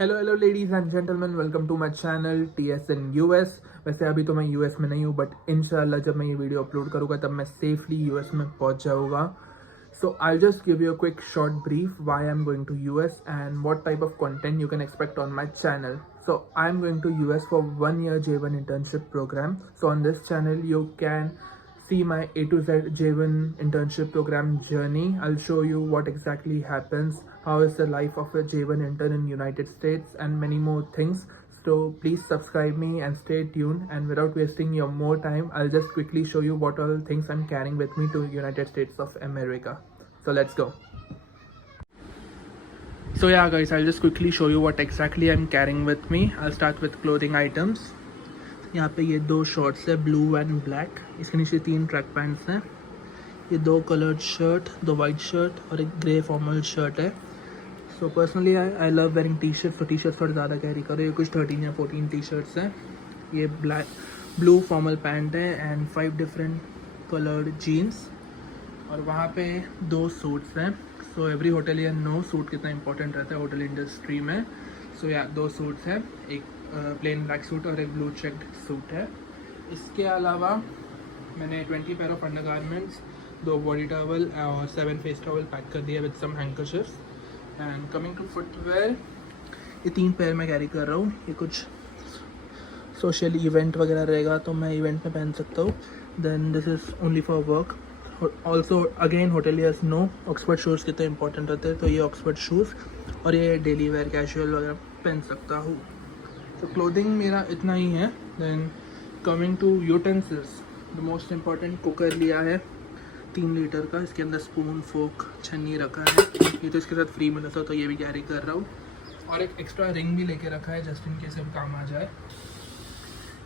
Hello ladies and gentleman, welcome to my channel TSN US। वैसे अभी तो मैं यूएस में नहीं हूँ, बट इंशाल्लाह जब मैं ये वीडियो अपलोड करूँगा तब मैं सेफली यूएस में पहुँच जाऊँगा। So I just give you a quick short brief why I am going to US and what type of content you can expect on my channel. So I'm going to US for 1 year J1 internship program. So on this channel you can see my A to Z J1 internship program journey. I'll show you what exactly happens, how is the life of a J1 intern in United States, and many more things. So please subscribe me and stay tuned. And without wasting your more time, I'll just quickly show you what all things I'm carrying with me to United States of America. So let's go. So yeah guys, I'll just quickly show you what exactly I'm carrying with me. I'll start with clothing items. यहाँ पे ये 2 shorts है, blue and black. इसके नीचे 3 track pants हैं. ये 2 coloured shirt, 2 white shirt और एक ग्रे फॉर्मल शर्ट है. So personally I love wearing T shirt, तो टी शर्ट्स थोड़ा ज़्यादा कैरी करो. ये कुछ 13 या 14 टी शर्ट्स हैं. ये ब्लू फॉर्मल पैंट है एंड 5 डिफरेंट कलर्ड जीन्स. और वहाँ पे 2 सूट्स हैं. So every hotelier know suit कितना इंपॉर्टेंट रहता है होटल इंडस्ट्री में. सो या 2 सूट्स हैं, एक प्लेन ब्लैक सूट और एक ब्लू चेक्ड सूट है. इसके अलावा मैंने 20 pair of undergarments, 2 body towel और 7 फेस टॉवल पैक कर दिया with some handkerchiefs. And coming to footwear, ये 3 पेयर मैं कैरी कर रहा हूँ. ये कुछ सोशल इवेंट वगैरह रहेगा तो मैं इवेंट में पहन सकता हूँ. Then this is only for work. Also again hoteliers know Oxford shoes कितने इंपॉर्टेंट रहते हैं, तो ये ऑक्सफर्ड शूज़ और ये डेली वेयर कैजुअल वगैरह पहन सकता हूँ. तो क्लोथिंग मेरा इतना ही है. Then coming to utensils, the most important cooker लिया है 3 लीटर का. इसके अंदर स्पून, फोक, छन्नी रखा है. ये तो इसके साथ फ्री मिला था तो ये भी कैरी कर रहा हूँ. और एक एक्स्ट्रा रिंग भी लेके रखा है जस्ट इन केस अब काम आ जाए.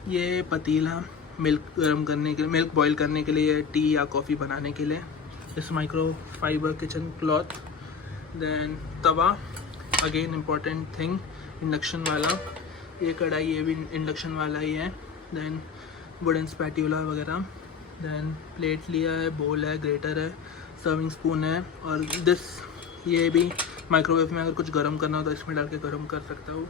ये पतीला मिल्क गर्म करने के लिए, मिल्क बॉईल करने के लिए, टी या कॉफ़ी बनाने के लिए. इस micro fibre kitchen cloth. Then tawa, again important thing, induction वाला. ये कढ़ाई, ये भी इंडक्शन वाला ही है. देन वुडन स्पैट्यूला वगैरह. देन प्लेट लिया है, बोल है, ग्रेटर है, सर्विंग स्पून है. और ये भी माइक्रोवेव में अगर कुछ गर्म करना हो तो इसमें डाल के गर्म कर सकता हूँ.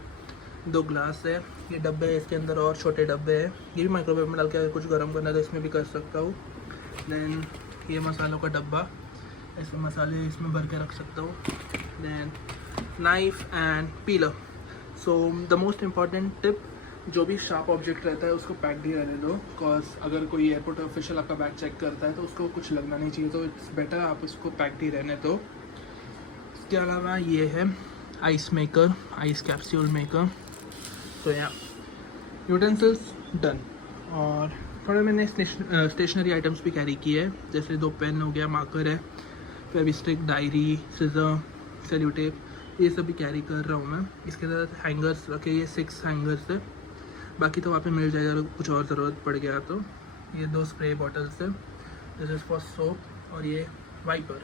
2 ग्लास है. ये डब्बे है, इसके अंदर और छोटे डब्बे हैं. ये भी माइक्रोवेव में डाल के अगर कुछ गर्म करना है तो इसमें भी कर सकता हूँ. देन ये मसालों का डब्बा, इसमें मसाले इसमें भर के रख सकता हूँ. Then knife and peeler. So the most important tip, जो भी शार्प ऑब्जेक्ट रहता है उसको पैक्ड ही रहने दो. बिकॉज अगर कोई एयरपोर्ट ऑफिशियल आपका बैग चेक करता है तो उसको कुछ लगना नहीं चाहिए, तो इट्स बेटर आप उसको पैक्ड ही रहने दो. इसके अलावा ये है ice maker, ice capsule maker. तो या यूटेंसिल्स डन. और थोड़े मैंने स्टेशनरी आइटम्स भी कैरी किए हैं, जैसे 2 पेन हो गया, मार्कर है, फेविस्टिक, डायरी, सीजर, सेल्यू टेप, ये सब भी कैरी कर रहा हूँ मैं. इसके साथ हैंगर्स रखे, ये 6 हैंगर्स है. बाकी तो वहाँ पे मिल जाएगा अगर कुछ और ज़रूरत पड़ गया तो. ये 2 स्प्रे बॉटल्स है, दिस इज़ फॉर सोप. और ये वाइपर.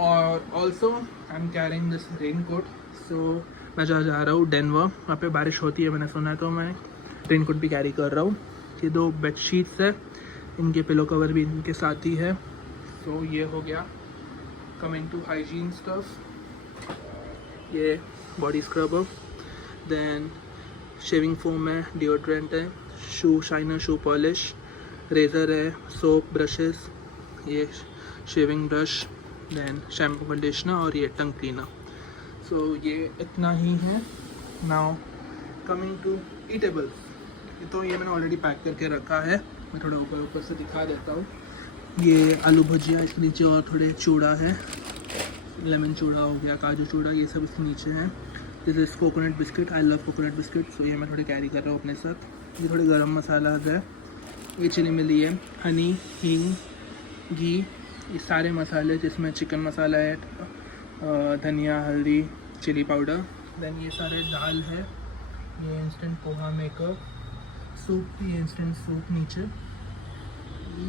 और also I am carrying this raincoat. So मैं जहाँ जा रहा हूँ डेनवर, वहाँ पे बारिश होती है मैंने सुना है, तो मैं रेन कोट भी कैरी कर रहा हूँ. ये 2 बेड शीट्स है, इनके पिलो कवर भी इनके साथ ही है. सो ये हो गया. कमिंग टू हाइजीन स्टफ, ये body scrubber. Then shaving foam है, डिओड्रेंट है, shoe shiner, shoe polish, razor है, सोप, ब्रशेस, ये shaving brush, then shampoo, conditioner और ये टंग क्लीनर. सो ये इतना ही है. नाउ कमिंग टू ईटेबल्स, तो ये मैंने ऑलरेडी पैक करके रखा है. मैं थोड़ा ऊपर से दिखा देता हूँ. ये आलू भुजिया, इसके नीचे और थोड़े चूड़ा है, लेमन चूड़ा हो गया, काजू चूड़ा, ये सब इसके नीचे हैं. This is coconut biscuit, I love coconut biscuit. So ये मैं थोड़े कैरी कर रहा हूँ अपने साथ. ये थोड़े गरम मसाला है, ये चिली मिली है, हनी, हींग, घी, ये सारे मसाले जिसमें चिकन मसाला है, धनिया, हल्दी, चिली पाउडर. देन ये सारे दाल है, ये इंस्टेंट पोहा मेकर, सूप, ये इंस्टेंट सूप नीचे.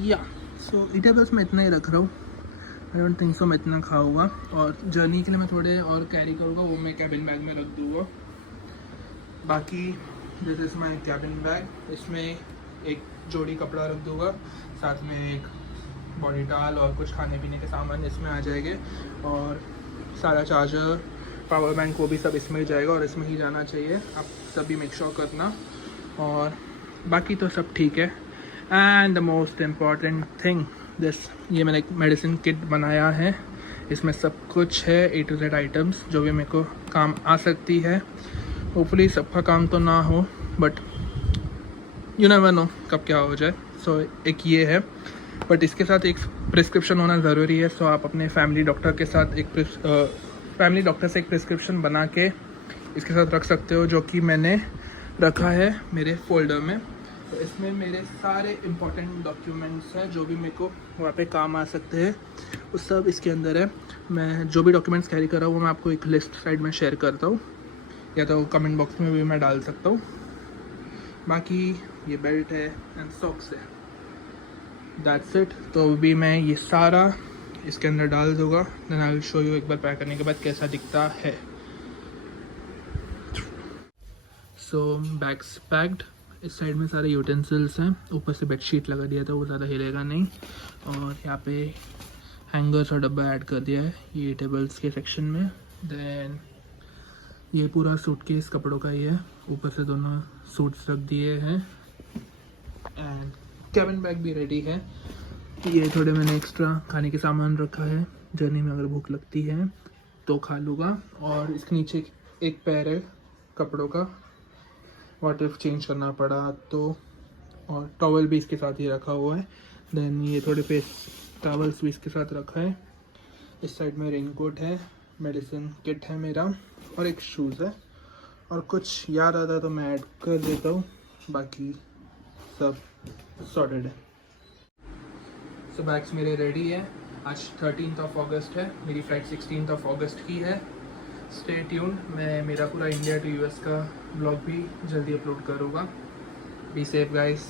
या सो ईटेबल्स में इतना ही रख रहा हूँ. आई डोंट थिंक सो मैं इतना खाऊंगा. और जर्नी के लिए मैं थोड़े और कैरी करूँगा, वो मैं कैबिन बैग में रख दूँगा. बाकी this is my cabin bag. इसमें एक जोड़ी कपड़ा रख दूँगा, साथ में एक बॉडी टॉवल और कुछ खाने पीने के सामान इसमें आ जाएंगे. और सारा चार्जर, पावर बैंक वो भी सब इसमें ही जाएगा और इसमें ही जाना चाहिए, आप सभी मेक श्योर करना। और बाकी तो सब ठीक है। And the most important thing this, ये मैंने एक मेडिसिन किट बनाया है, इसमें सब कुछ है A to Z आइटम्स जो भी मेरे को काम आ सकती है। होपफुली सबका काम तो ना हो, बट यू नेवर नो कब क्या हो जाए। सो एक ये है, बट इसके साथ एक प्रिस्क्रिप्शन होना ज़रूरी है। सो आप अपने फैमिली डॉक्टर के साथ फैमिली डॉक्टर से एक प्रिस्क्रिप्शन बना के इसके साथ रख सकते हो, जो कि मैंने रखा है मेरे फोल्डर में। तो इसमें मेरे सारे इम्पोर्टेंट डॉक्यूमेंट्स हैं जो भी मेरे को वहाँ पे काम आ सकते हैं, वो सब इसके अंदर है। मैं जो भी डॉक्यूमेंट्स कैरी कर रहा हूँ वो मैं आपको एक लिस्ट साइड में शेयर करता हूँ, या तो कमेंट बॉक्स में भी मैं डाल सकता हूँ। बाकी ये बेल्ट है एंड सॉक्स है, दैट्स इट। तो अभी मैं ये सारा इसके अंदर डाल दूँगा, then I will show you एक बार पैक करने के बाद कैसा दिखता है। सो बैग्स पैक्ड, इस साइड में सारे यूटेंसिल्स हैं, ऊपर से बेडशीट लगा दिया था, वो ज़्यादा हिलेगा नहीं। और यहाँ पे हैंगर्स और डब्बा ऐड कर दिया है ये टेबल्स के सेक्शन में। देन ये पूरा सूटकेस कपड़ों का ही है, ऊपर से दोनों सूट्स रख दिए हैं। एंड कैबिन बैग भी रेडी है। ये थोड़े मैंने एक्स्ट्रा खाने के सामान रखा है, जर्नी में अगर भूख लगती है तो खा लूँगा। और इसके नीचे एक पैर है कपड़ों का, व्हाट इफ चेंज करना पड़ा तो। और टॉवल भी इसके साथ ही रखा हुआ है। देन ये थोड़े फेस टॉवल्स भी इसके साथ रखा है। इस साइड में रेनकोट है, मेडिसिन किट है मेरा, और एक शूज़ है। और कुछ याद आता तो मैं ऐड कर देता हूँ, बाकी सब सॉर्टेड है। सो बैग्स मेरे रेडी है। आज 13 अगस्त है, मेरी फ़्लाइट 16 अगस्त की है। स्टे ट्यून्ड, मैं मेरा पूरा इंडिया टू US का ब्लॉग भी जल्दी अपलोड करूँगा। Be safe guys.